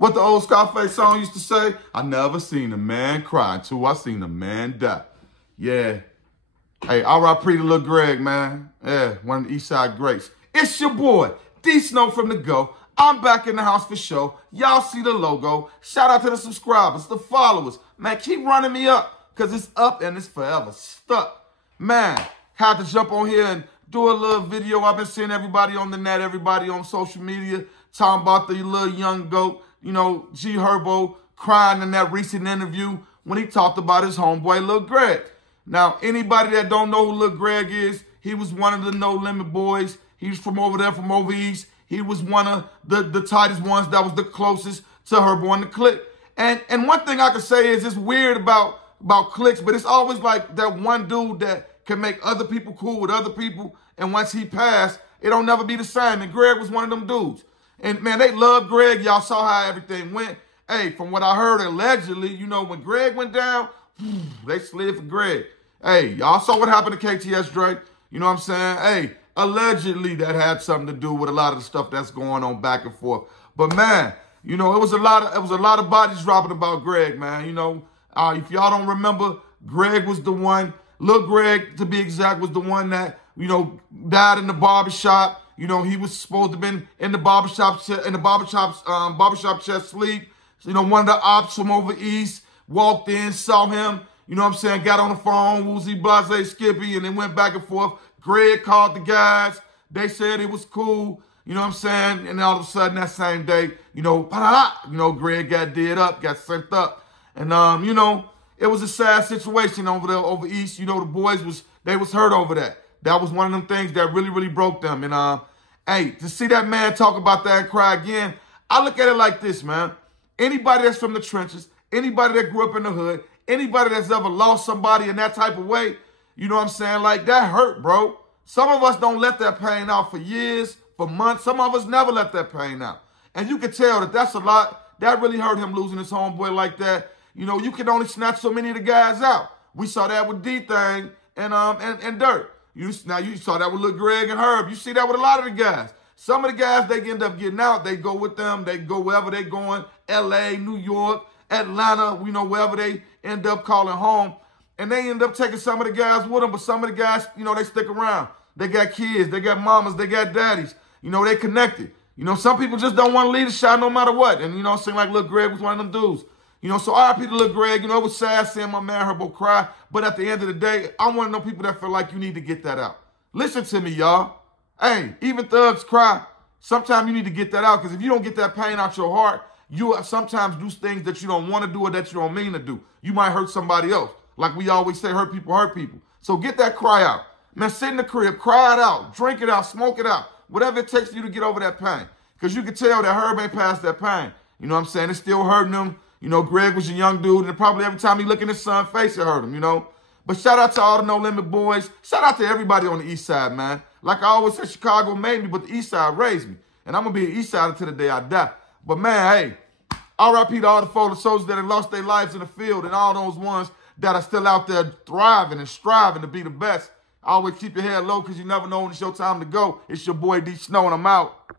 What the old Scarface song used to say? I never seen a man cry until I seen a man die. Yeah. Hey, R.I.P. to Lil Greg, man. Yeah, one of the East Side greats. It's your boy, D Snow from the Go. I'm back in the house for show. Y'all see the logo. Shout out to the subscribers, the followers. Man, keep running me up, because it's up and it's forever stuck. Man, had to jump on here and do a little video. I've been seeing everybody on the net, everybody on social media, talking about the little young goat, you know, HERBO, crying in that recent interview when he talked about his homeboy, Lil Greg. Now, anybody that don't know who Lil Greg is, he was one of the No Limit boys. He was from over there, from over east. He was one of the tightest ones that was the closest to HERBO and the clique. And one thing I can say is it's weird about cliques, but it's always like that one dude that can make other people cool with other people. And once he passed, it don't never be the same. And Greg was one of them dudes. And, man, they loved Greg. Y'all saw how everything went. Hey, from what I heard, allegedly, you know, when Greg went down, they slid for Greg. Hey, y'all saw what happened to KTS Drake. You know what I'm saying? Hey, allegedly that had something to do with a lot of the stuff that's going on back and forth. But, man, you know, it was a lot of bodies dropping about Greg, man. You know, if y'all don't remember, Greg was the one, Lil Greg, to be exact, was the one that, you know, died in the barbershop. You know, he was supposed to have been in the barbershop chair sleep. You know, one of the ops from over east walked in, saw him, you know what I'm saying, got on the phone, Woozy, Blase, Skippy, and they went back and forth. Greg called the guys. They said it was cool, you know what I'm saying? And all of a sudden that same day, you know, Greg got dead up, got sent up. And, you know, it was a sad situation over there, over east. You know, the boys was hurt over that. That was one of them things that really, really broke them. And, hey, to see that man talk about that and cry again, I look at it like this, man. Anybody that's from the trenches, anybody that grew up in the hood, anybody that's ever lost somebody in that type of way, you know what I'm saying? Like, that hurt, bro. Some of us don't let that pain out for years, for months. Some of us never let that pain out. And you can tell that that's a lot. That really hurt him losing his homeboy like that. You know, you can only snatch so many of the guys out. We saw that with D-Thing and Dirt. Now you saw that with Lil Greg and Herb. You see that with a lot of the guys. Some of the guys, they end up getting out. They go with them. They go wherever they going. L.A., New York, Atlanta, you know, wherever they end up calling home. And they end up taking some of the guys with them. But some of the guys, you know, they stick around. They got kids. They got mamas. They got daddies. You know, they connected. You know, some people just don't want to leave the shot no matter what. And, you know, it seemed like Lil Greg was one of them dudes. You know, so R.I.P. to Lil Greg. You know, it was sad seeing my man HERBO cry. But at the end of the day, I want to know people that feel like you need to get that out. Listen to me, y'all. Hey, even thugs cry. Sometimes you need to get that out, because if you don't get that pain out your heart, you sometimes do things that you don't want to do or that you don't mean to do. You might hurt somebody else. Like we always say, hurt people hurt people. So get that cry out. Man, sit in the crib, cry it out, drink it out, smoke it out, whatever it takes for you to get over that pain. Because you can tell that Herb ain't past that pain. You know what I'm saying? It's still hurting him. You know, Greg was a young dude, and probably every time he look in his son's face, it hurt him, you know? But shout out to all the No Limit boys. Shout out to everybody on the east side, man. Like I always say, Chicago made me, but the east side raised me. And I'm going to be an east sider until the day I die. But, man, hey, R.I.P. to all the fallen soldiers that have lost their lives in the field, and all those ones that are still out there thriving and striving to be the best. Always keep your head low, because you never know when it's your time to go. It's your boy D Snow, and I'm out.